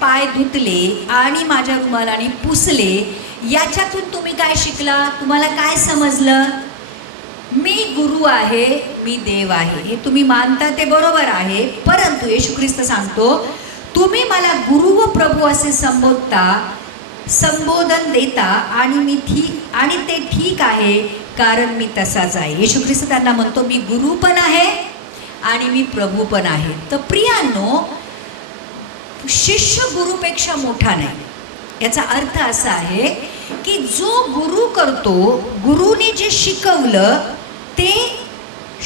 पाय धुतले आणि माझ्या रुमालाने पुसले, याच्यातून तुम्ही काय शिकला? तुम्हाला काय समजलं? मी गुरु आहे, मी देव आहे. हे तुम्ही मानता ते बरोबर आहे, परंतु येशू ख्रिस्त सांगतो तुम्ही मला गुरु व प्रभू असे संबोधन देता आणि ते ठीक आहे, कारण मी तसाच आहे. येशू ख्रिस्त त्यांना म्हणतो मी गुरु पण आहे आणि मी प्रभू पण आहे. तर प्रियांनो, शिष्य गुरुपेक्षा मोठा नाही. याचा अर्थ असा आहे की जो गुरु करतो, गुरुने जे शिकवलं ते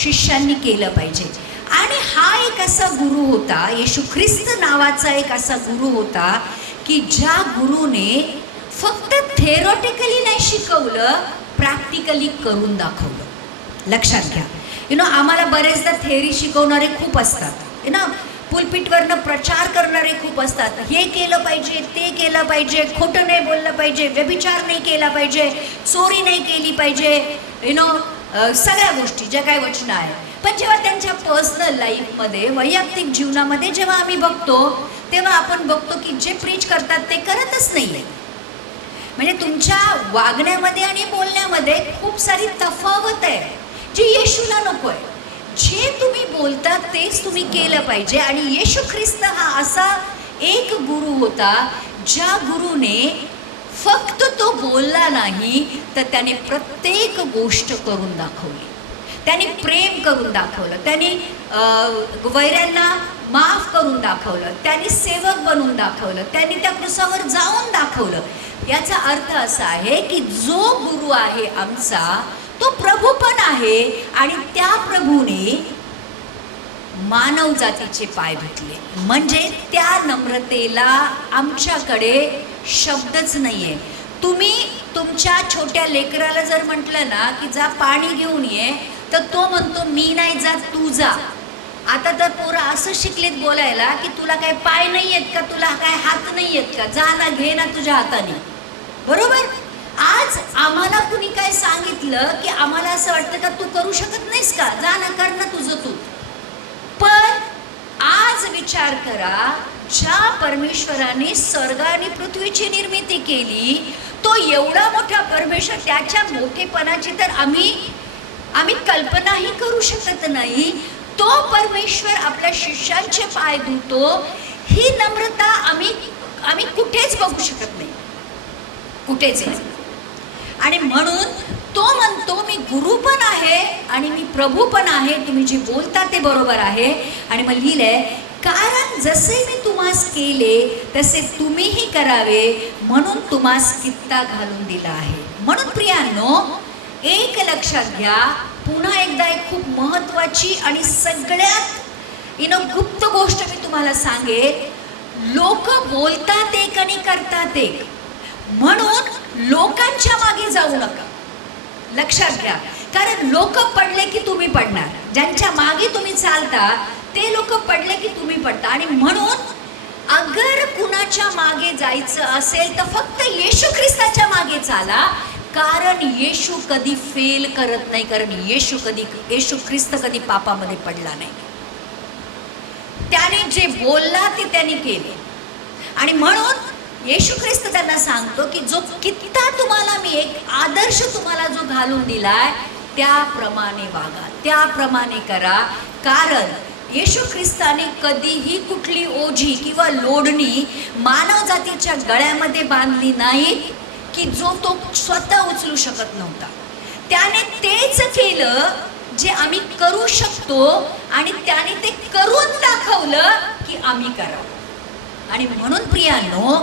शिष्यांनी केलं पाहिजे. आणि हा एक असा गुरु होता, येशू ख्रिस्त नावाचा एक असा गुरु होता की ज्या गुरुने फक्त थेरॉटिकली नाही शिकवलं, प्रॅक्टिकली करून दाखवलं. लक्षात घ्या. आम्हाला बरेचदा थेअरी शिकवणारे खूप असतात. पुलपिटवरनं प्रचार करणारे खूप असतात. हे केलं पाहिजे, ते केलं पाहिजे, खोटं नाही बोललं पाहिजे, व्यभिचार नाही केला पाहिजे, चोरी नाही केली पाहिजे, सगळ्या गोष्टी ज्या काही वचनं आहे. पण जेव्हा त्यांच्या पर्सनल लाईफमध्ये, वैयक्तिक जीवनामध्ये जेव्हा आम्ही बघतो, तेव्हा आपण बघतो की जे प्रीच करतात ते करतच नाही आहे. म्हणजे तुमच्या वागण्यामध्ये आणि बोलण्यामध्ये खूप सारी तफावत आहे जी येशूला नको आहे. जे तुम्ही बोलता तेच तुम्ही केलं पाहिजे. आणि येशू ख्रिस्त हा असा एक गुरु होता ज्या गुरुने फक्त तो बोलला नाही, तर त्याने प्रत्येक गोष्ट करून दाखवली. त्यांनी प्रेम करून दाखवलं, त्यांनी वैऱ्यांना माफ करून दाखवलं, त्यांनी सेवक बनवून दाखवलं, त्यांनी त्या क्रूसावर जाऊन दाखवलं. याचा अर्थ असा आहे की जो गुरु आहे आमचा, तो प्रभू पण आहे. आणि त्या प्रभूने मानव जातीचे पाय धुतले. म्हणजे त्या नम्रतेला आमच्याकडे शब्दच नाहीये. तुम्ही तुमच्या छोट्या लेकराला जर म्हटलं ना की जा पाणी घेऊन ये, तर तो म्हणतो मी नाही जात, तू जा. आता तर पोरं असं शिकलेत बोलायला की तुला काय पाय नाही आहेत का, तुला काय हात नाही आहेत का, जा ना, घे ना तुझ्या हाताने. बरोबर. आज आम्हाला कुणी काय सांगितलं की आम्हाला असं वाटतं का तू करू शकत नाहीस का, जा ना, कर ना तुझं तू. पण आज विचार करा, ज्या परमेश्वराने स्वर्ग आणि पृथ्वीची निर्मिती केली, तो एवढा मोठा परमेश्वर, त्याच्या मोठेपणाची तर आम्ही कल्पनाही करू शकत नाही. तो परमेश्वर आपल्या शिष्यांचे पाय धुतो. ही नम्रता आम्ही कुठेच बघू शकत नाही, कुठेच. आणि म्हणून तो म्हणतो मी गुरु पण आहे आणि मी प्रभू पण आहे. तुम्ही जे बोलता ते बरोबर आहे. आणि मग लिहिलंय, कारण जसे मी तुम्हास केले तसे तुम्हीही करावे, म्हणून तुम्हास कित्ता घालून दिला आहे. म्हणून प्रियांनो, एक लक्षात घ्या, पुन्हा एकदा एक खूप महत्त्वाची आणि सगळ्यात गुप्त गोष्ट मी तुम्हाला सांगेन. लोक बोलतात एक आणि करतात एक. म्हणून लोकांच्या मागे जाऊ नका. लक्षात घ्या, कारण लोक पडले की तुम्ही पडणार. ज्यांच्या मागे तुम्ही चालता ते लोक पडले की तुम्ही पडता. आणि म्हणून अगर कुणाच्या मागे जायचं असेल तर फक्त येशू ख्रिस्ताच्या मागे चाला. कारण येशू कधी फेल करत नाही, कारण येशू ख्रिस्त कधी पापामध्ये पडला नाही. त्याने जे बोलला ते त्याने केले. आणि म्हणून येशू ख्रिस्त त्यांना सांगतो की जो कित्ता तुम्हाला मी एक आदर्श तुम्हाला जो घालून दिलाय, त्याप्रमाणे वागा, त्याप्रमाणे करा. कारण येशू ख्रिस्ताने कधीही कुठली ओझी किंवा लोढणी मानव जातीच्या गळ्यामध्ये बांधली नाही की जो तो स्वतः उचलू शकत नव्हता. त्याने तेच केलं जे आम्ही करू शकतो आणि त्याने ते करून दाखवलं की आम्ही करावं. आणि म्हणून प्रियांनो,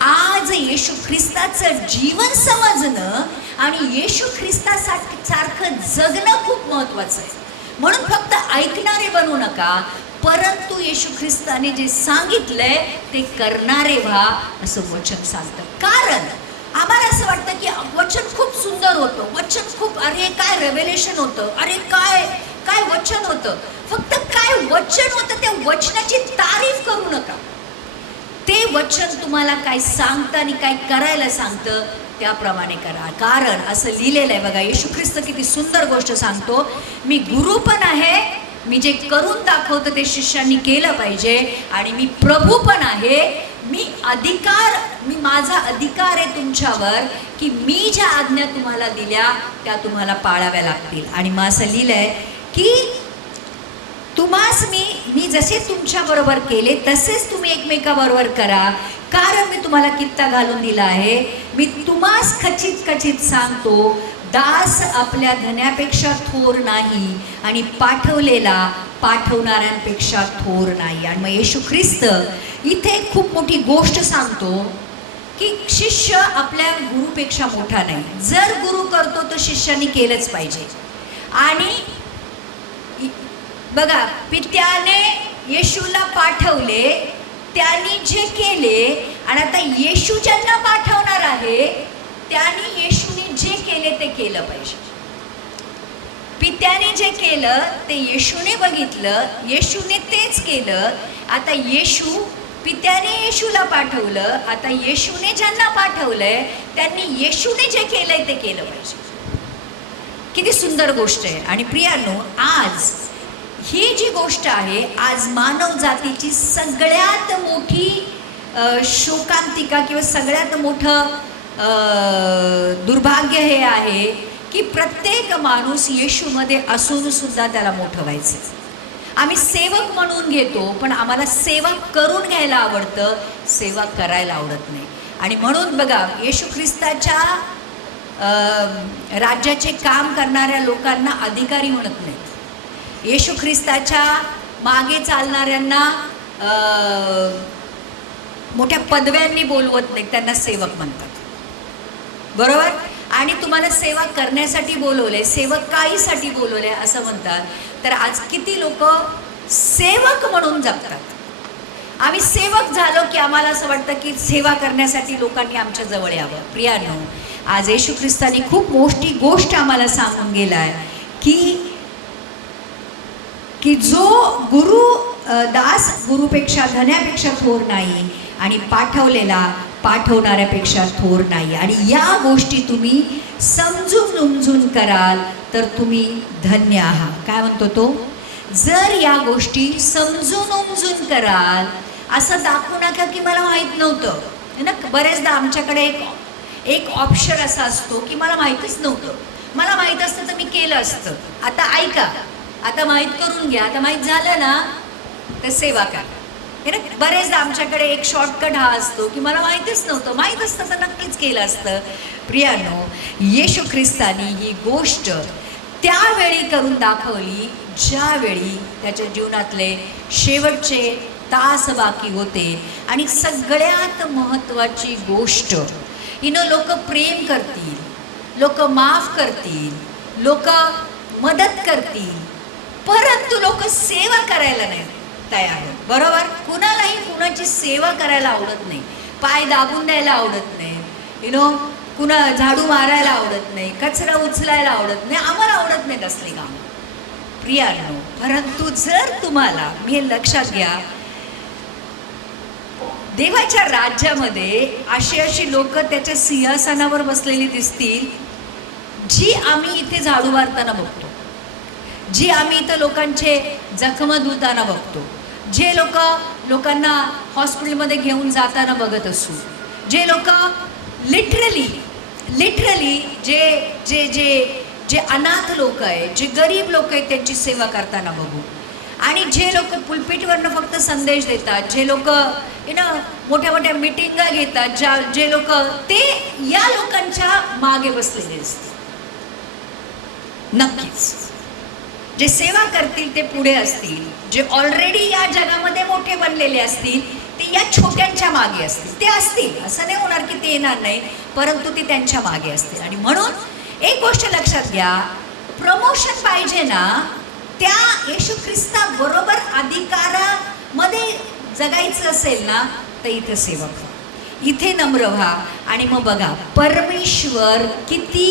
आज येशू ख्रिस्ताचं जीवन समजणं आणि येशू ख्रिस्तासारखं जगणं खूप महत्त्वाचं आहे. म्हणून फक्त ऐकणारे बनू नका, परंतु येशू ख्रिस्ताने जे सांगितलंय ते करणारे व्हा, असं वचन सांगतं. कारण आम्हाला असं वाटतं की वचन खूप सुंदर होतं, वचन खूप, अरे काय रेव्हेलेशन होतं, अरे काय काय वचन होतं. फक्त काय वचन होतं त्या वचनाची तारीफ करू नका. ते वचन तुम्हाला काय सांगतं आणि काय करायला सांगतं त्याप्रमाणे करा. कारण असं लिहिलेलं आहे बघा, येशू ख्रिस्त किती सुंदर गोष्ट सांगतो, मी गुरु पण आहे, मी जे करून दाखवतो ते शिष्यांनी केलं पाहिजे, आणि मी प्रभू पण आहे, मी माझा अधिकार आहे तुमच्यावर की मी ज्या आज्ञा तुम्हाला दिल्या त्या तुम्हाला पाळाव्या लागतील. आणि मग असं लिहिलंय की तुम्हास मी जसे तुमच्या बरोबर केले तसेच तुम्ही एकमेकाबरोबर करा, कारण मी तुम्हाला कित्ता घालून दिला आहे. मी तुम्हास खचित खचित सांगतो, दास आपल्या धन्यापेक्षा थोर नाही आणि पाठवलेला पाठवणाऱ्यांपेक्षा थोर नाही. आणि मग येशू ख्रिस्त इथे खूप मोठी गोष्ट सांगतो की शिष्य आपल्या गुरुपेक्षा मोठा नाही. जर गुरु करतो तर शिष्याने केलंच पाहिजे. आणि बघा, पित्याने येशूला पाठवले, त्यांनी जे केले, आणि आता येशू ज्यांना पाठवणार आहे त्यांनी येशूने जे केले ते केलं पाहिजे. पित्याने जे केलं ते येशूने बघितलं, येशूने तेच केलं. आता पित्याने येशूला पाठवलं, आता येशूने ज्यांना पाठवलंय त्यांनी येशूने जे केलंय ते केलं पाहिजे. किती सुंदर गोष्ट आहे. आणि प्रियांनो, आज ही जी गोष्ट आहे, आज मानव जातीची सगळ्यात मोठी शोकांतिका किंवा सगळ्यात मोठं दुर्भाग्य हे आहे की प्रत्येक माणूस येशूमध्ये असून सुद्धा त्याला मोठं व्हायचं. आम्ही सेवक म्हणून घेतो, पण आम्हाला सेवा करून घ्यायला आवडतं, सेवा करायला आवडत नाही. आणि म्हणून बघा, येशू ख्रिस्ताच्या राज्याचे काम करणाऱ्या लोकांना अधिकारी म्हणत नाहीत. येशू ख्रिस्ताच्या मागे चालणाऱ्यांना मोठ्या पदव्यांनी बोलवत नाहीत, त्यांना सेवक म्हणतात. बरोबर. आणि तुम्हाला सेवा करण्यासाठी बोलवले, सेवक काहीसाठी बोलवले असं म्हणतात. तर आज किती लोक सेवक म्हणून जगतात. आम्ही सेवक झालो की आम्हाला असं वाटतं की सेवा करण्यासाठी लोकांनी आमच्या जवळ यावं. प्रियांनो, आज येशू ख्रिस्तानी खूप मोठी गोष्ट आम्हाला सांगून गेलाय की जो गुरु दास गुरुपेक्षा धन्यापेक्षा थोर नाही आणि पाठवलेला पाठवणाऱ्यापेक्षा थोर नाही. आणि या गोष्टी तुम्ही समजून उमजून कराल तर तुम्ही धन्य आहात. काय म्हणतो तो? जर या गोष्टी समजून उमजून कराल, असं दाखवू नका की मला माहीत नव्हतं ना. बरेचदा आमच्याकडे एक ऑप्शन असा असतो की मला माहीतच नव्हतं, मला माहीत असतं तर मी केलं असतं. आता ऐका, आता माहीत करून घ्या. आता माहीत झालं ना तर सेवा करा. हे ना, बरेचदा आमच्याकडे एक शॉर्टकट हा असतो की मला माहीतच नव्हतं, माहीत असतं तर नक्कीच केलं असतं. प्रियांनो, येशू ख्रिस्तानी ही गोष्ट त्यावेळी करून दाखवली ज्यावेळी त्याच्या जीवनातले शेवटचे तास बाकी होते. आणि सगळ्यात महत्त्वाची गोष्ट, लोक प्रेम करतील, लोक माफ करतील, लोक मदत करतील, परंतु लोक सेवा करायला नाही तयार आहेत. बरोबर. कुणालाही कुणाची सेवा करायला आवडत नाही, पाय दाबून द्यायला आवडत नाही, कुणा झाडू मारायला आवडत नाही, कचरा उचलायला आवडत नाही. आम्हाला आवडत नाहीत असली कामं. प्रियांनो, परंतु जर तुम्हाला, मी हे लक्षात घ्या, देवाच्या राज्यामध्ये अशी लोक त्याच्या सिंहासनावर बसलेली दिसतील जी आम्ही इथे झाडू मारताना बघतो, जी आम्ही इथं लोकांचे जखम धुताना बघतो, जे लोकांना हॉस्पिटलमध्ये घेऊन जाताना बघत असू, जे लोक लिटरली जे अनाथ लोक आहेत, जे गरीब लोक आहेत त्यांची सेवा करताना बघू. आणि जे लोक पुलपिटवरनं फक्त संदेश देतात, जे लोक मोठ्या मोठ्या मिटिंगा घेतात, जे लोक ते या लोकांच्या मागे बसलेले असतात. नक्कीच जे सेवा करतील ते पुढे असतील, जे ऑलरेडी या जगामध्ये मोठे बनलेले असतील ते या छोट्यांच्या मागे असतील. ते असतील, असं नाही होणार की ते येणार नाही, परंतु ते त्यांच्या मागे असतील. आणि म्हणून एक गोष्ट लक्षात घ्या, प्रमोशन पाहिजे ना, त्या येशू ख्रिस्ताबरोबर अधिकारामध्ये जगायचं असेल ना तर इथं सेवक व्हा, इथे नम्र व्हा. आणि मग बघा परमेश्वर किती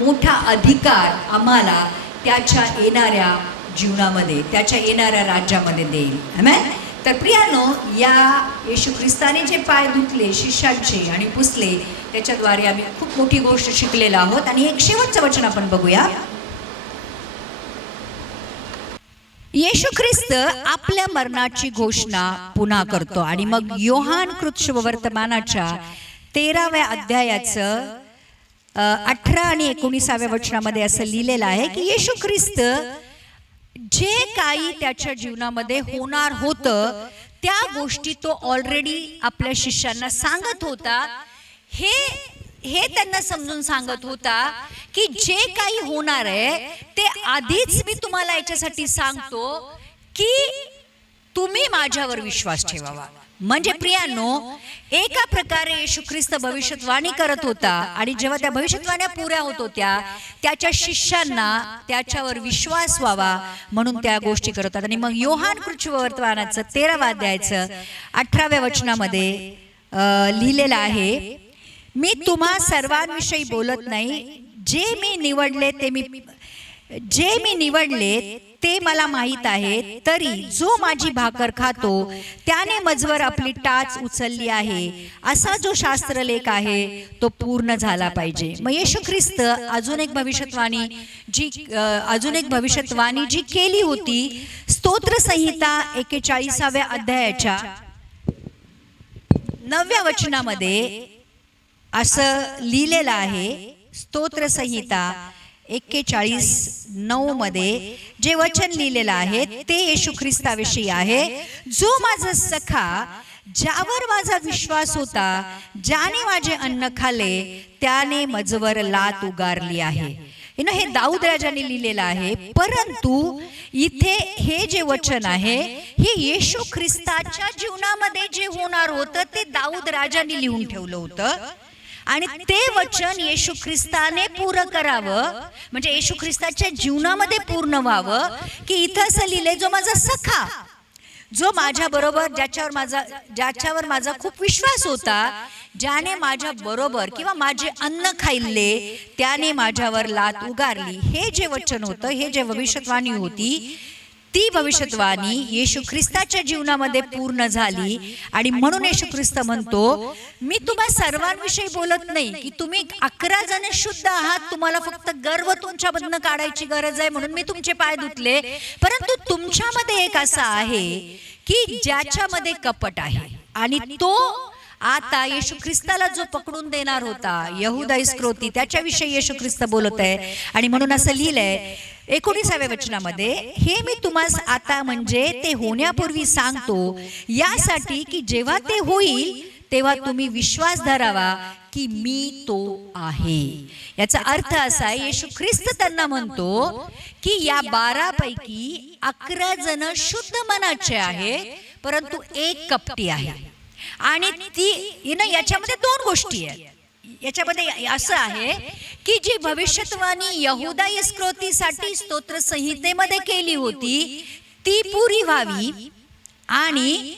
मोठा अधिकार आम्हाला त्याच्या येणाऱ्या जीवनामध्ये, त्याच्या येणाऱ्या राज्यामध्ये देईल. आमेन. तर प्रियांनो, या येशू ख्रिस्ताने जे पाय धुतले शिष्यांचे आणि पुसले, त्याच्याद्वारे आम्ही खूप मोठी गोष्ट शिकलेलो आहोत. आणि एक शेवटचं वचन आपण बघूया. येशू ख्रिस्त आपल्या मरणाची घोषणा पुन्हा करतो आणि मग योहान कृत शुभवर्तमानाच्या 13व्या अध्यायाचं 18 आणि 19व्या वचनामध्ये असं लिहिलेलं आहे की येशू ख्रिस्त जे काही त्याच्या जीवनामध्ये होणार होतं त्या गोष्टी तो ऑलरेडी आपल्या शिष्यांना सांगत होता. हे त्यांना समजून सांगत होता की जे काही होणार आहे ते आधीच मी तुम्हाला याच्यासाठी सांगतो की तुम्ही माझ्यावर विश्वास ठेवावा. म्हणजे प्रियांनो, एका प्रकारे येशू ख्रिस्त भविष्यवाणी करत होता आणि जेव्हा त्या भविष्यवाण्या पुऱ्या होत होत्या त्याच्या शिष्यांना त्याच्यावर विश्वास व्हावा म्हणून त्या गोष्टी करत होतात. आणि मग योहान कृत शुभवर्तमानाचं 13व्या अध्यायाचं 18व्या वचनामध्ये लिहिलेलं आहे, मी तुम्हा सर्वांविषयी बोलत नाही, जे मी निवडले ते मला माहीत आहे, तरी जो माझी भाकर खातो त्याने मजवर आपली टाच उचलली आहे असा जो शास्त्रलेख आहे तो पूर्ण झाला पाहिजे. मग येशू ख्रिस्त अजून एक भविष्यवाणी जी केली होती, स्तोत्र संहिता 41व्या अध्यायाच्या 9व्या वचनामध्ये असं लिहिलेलं आहे. स्तोत्र संहिता 41:9 मध्ये जे वचन लिहिलेलं आहे ते येशू ख्रिस्ताविषयी आहे, जो माझा सखा, ज्यावर माझा विश्वास होता, ज्याने माझे अन्न खाल्ले त्याने मजवर लात उगारली आहे. हे दाऊद राजाने लिहिलेलं आहे. परंतु इथे हे जे वचन आहे हे येशू ख्रिस्ताच्या जीवनामध्ये जे होणार होतं ते दाऊद राजाने लिहून ठेवलं होतं आणि ते वचन येशू ख्रिस्ताने पूर्ण करावं, म्हणजे येशू ख्रिस्ताच्या जीवनामध्ये पूर्ण व्हावं. की इथं असं लिहिलंय, जो माझा सखा, जो माझ्या बरोबर, ज्याच्यावर माझा खूप विश्वास होता, ज्याने माझ्या बरोबर किंवा माझे अन्न खाल्ले त्याने माझ्यावर लात उगारली. हे जे वचन होतं, हे जे भविष्यवाणी होती, ती भविष्यवाणी येशू ख्रिस्ताच्या जीवनामध्ये पूर्ण झाली. आणि म्हणून येशू ख्रिस्त म्हणतो, मी तुम्हा सर्वांविषयी बोलत नाही की तुम्ही 11 जण शुद्ध आहात, तुम्हाला फक्त गर्व तुमच्यामधनं काढायची गरज आहे म्हणून मी तुमचे पाय धुतले, परंतु तुमच्यामध्ये एक असा आहे की ज्याच्यामध्ये कपट आहे. आणि तो आता येशू ख्रिस्ताला जो पकडून देणार होता, यहूदा इस्करियोती, त्याच्याविषयी येशू ख्रिस्त बोलत आहे. आणि म्हणून असं लिहिलंय 19व्या वचनामध्ये, हे मी तुम्हास आता म्हणजे ते होण्यापूर्वी सांगतो, यासाठी की जेव्हा ते होईल तेव्हा तुम्ही विश्वास धरावा की मी तो आहे. याचा अर्थ असा आहे, येशू ख्रिस्त त्यांना म्हणतो की या 12 पैकी 11 जण शुद्ध मनाचे आहे, परंतु एक कपटी आहे. आणि ती याच्यामध्ये 2 गोष्टी आहेत. याच्यामध्ये असं आहे की जी भविष्यवाणी यहूदा इस्करियोतीसाठी स्तोत्र संहितेमध्ये केली होती ती पुरी व्हावी आणि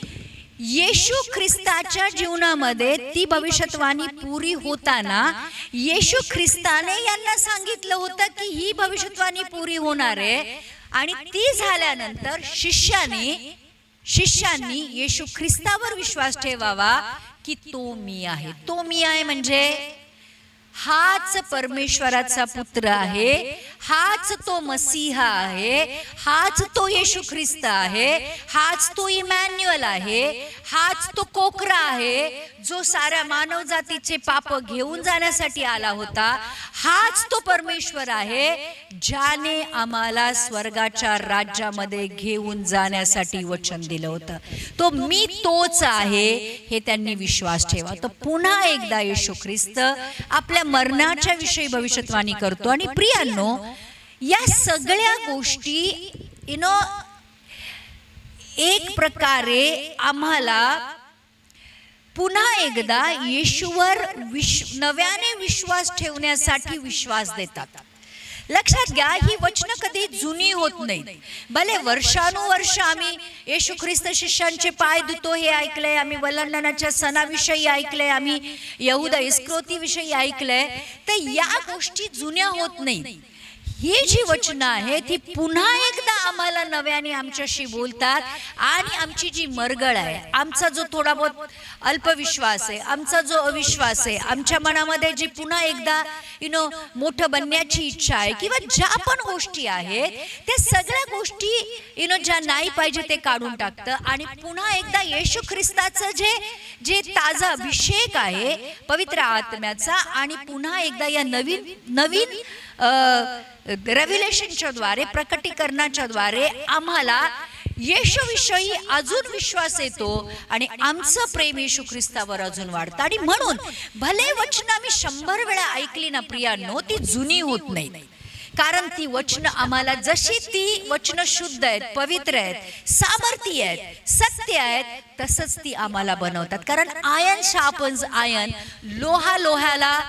येशू ख्रिस्ताच्या जीवनामध्ये ती भविष्यवाणी पुरी होताना येशू ख्रिस्ताने यांना सांगितलं होतं की ही भविष्यवाणी पुरी होणार आहे. आणि ती झाल्यानंतर शिष्यांनी येशू ख्रिस्तावर विश्वास ठेवावा की तो मी आहे. तो मी आहे म्हणजे हाच परमेश्वराचा पुत्र आहे, हाच तो मसीहा आहे, हाच तो येशू ख्रिस्त आहे, हाच तो इमॅन्युअल आहे, हाच तो कोकरा आहे जो साऱ्या मानव जातीचे पाप घेऊन जाण्यासाठी आला होता. हाच तो परमेश्वर आहे ज्याने आम्हाला स्वर्गाच्या राज्यामध्ये घेऊन जाण्यासाठी वचन दिलं होतं. तो मी तोच आहे हे त्यांनी विश्वास ठेवा. तर पुन्हा एकदा येशू ख्रिस्त आपल्या मरणाच्या विषयी भविष्यवाणी करतो. आणि प्रियांनो, या सगळ्या गोष्टी एक प्रकारे आम्हाला पुन्हा एकदा येशूवर नव्याने विश्वास ठेवण्यासाठी विश्वास देतात. लक्षात घ्या, ही वचनं कधी जुनी होत नाहीत. भले वर्षानुवर्ष आम्ही येशू ख्रिस्त शिष्यांचे पाय धुतो हे ऐकलंय, आम्ही वल्हांडणाच्या सणाविषयी ऐकलंय, आम्ही यहूदा इस्करियोती विषयी ऐकलंय, तर या गोष्टी जुन्या होत नाहीत. ही जी वचनं आहेत ती पुन्हा एकदा आम्हाला नव्याने आमच्याशी बोलतात आणि आमची जी मरगळ आहे, आमचा जो थोडा बहुत अल्पविश्वास आहे, आमचा जो अविश्वास आहे, आमच्या मनामध्ये जी पुन्हा एकदा मोठं बनण्याची इच्छा आहे किंवा ज्या पण गोष्टी आहेत त्या सगळ्या गोष्टी ज्या नाही पाहिजे ते काढून टाकतं आणि पुन्हा एकदा येशू ख्रिस्ताचं जे ताजा अभिषेक आहे पवित्र आत्म्याचा आणि पुन्हा एकदा या नवीन रेव्हिलेशनच्या द्वारे, प्रकटीकरणाच्या द्वारे आम्हाला येशूविषयी अजून विश्वास येतो आणि आमचं प्रेम येशू ख्रिस्तावर अजून वाढतं. आणि म्हणून भले वचन आम्ही 100 वेळा ऐकली ना प्रियांनो, ती जुनी होत नाही, कारण ती वचन आम्हाला जशी ती वचन शुद्ध आहेत, पवित्र आहेत, सामर्थ्य आहेत, सत्य आहेत, तसंच ती आम्हाला बनवतात. कारण आयन शार्पन्स आयन, लोहा लोह्याला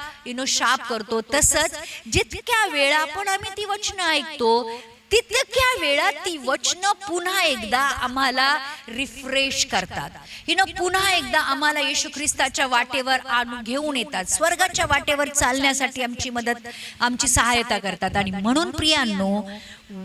शार्प करतो. तसंच जितक्या वेळा पण आम्ही ती वचन ऐकतो तितक्या वेळा ती वचनं पुन्हा एकदा आम्हाला रिफ्रेश करतात. पुन्हा एकदा आम्हाला येशू ख्रिस्ताच्या वाटेवर घेऊन येतात, स्वर्गाच्या वाटेवर चालण्यासाठी आमची सहायता करतात. आणि म्हणून प्रियांनो,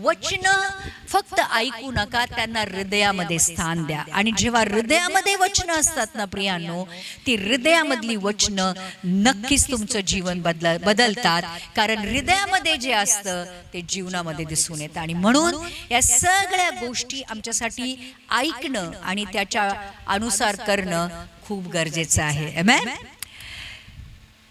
वचनं फक्त ऐकू नका, त्यांना हृदयामध्ये स्थान द्या. आणि जेव्हा हृदयामध्ये वचनं असतात ना प्रियांनो, ती हृदयामधली वचनं नक्कीच तुमचं जीवन बदलतात. कारण हृदयामध्ये जे असतं ते जीवनामध्ये दिसून येतं. आणि म्हणून या सगळ्या गोष्टी आमच्यासाठी ऐकणं आणि त्याच्या अनुसार करणं खूप गरजेचं आहे. आमेन.